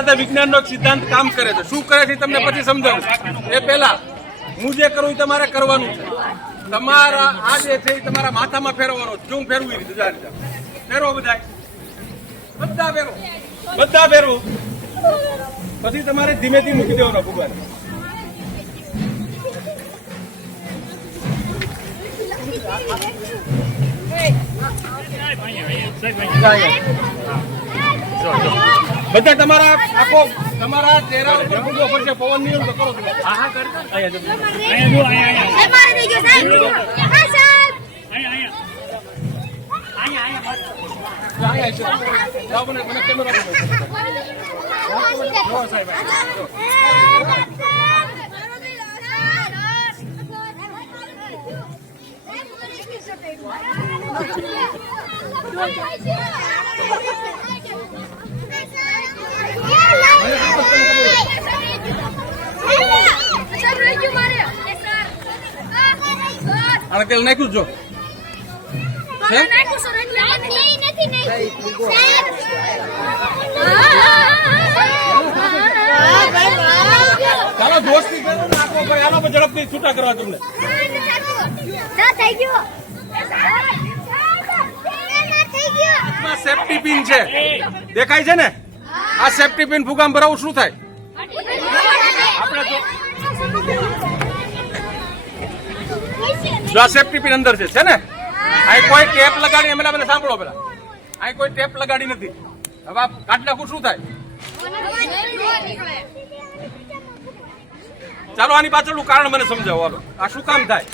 સાથે વિજ્ઞાનનો એક સિદ્ધાંત કામ કરે છે. શું કરે છે તમને પછી સમજાવું. એ પહેલા હું જે કરું તમારે કરવાનું છે. તમારા આ જે છે એ તમારા માથામાં ફેરવવાનો છે. શું ફેરવું એ રીતે ફેરવો બધા ફેરવો બધા ફેરવું. પછી તમારે ધીમેથી મૂકી દેવાનો ભૂગવાને. બધા તમારા આખો તમારા ચહેરા ઉપર ભૂગવો પડશે. પવન નિયમ તો કરો તમે. હા હા કરી આને તેલ નાખ્યું જો ચાલો દોસ્તી કરો નાખો ભાઈ. આનો પર ઝડપથી છૂટા કરવા તમને. સેફ્ટી પિન છે દેખાય છે ને. આ સેફ્ટી પિન ફુગામ ભરાવું શું થાય? જો આ સેફ્ટી પિન અંદર છે ને. અહીં કોઈ ટેપ લગાડી એમના મને સાંભળો પેલા. અહીં કોઈ ટેપ લગાડી નથી. હવે કાઢ નાખું શું થાય? ચાલો આની પાછળનું કારણ મને સમજાવો. હાલો આ શું કામ થાય?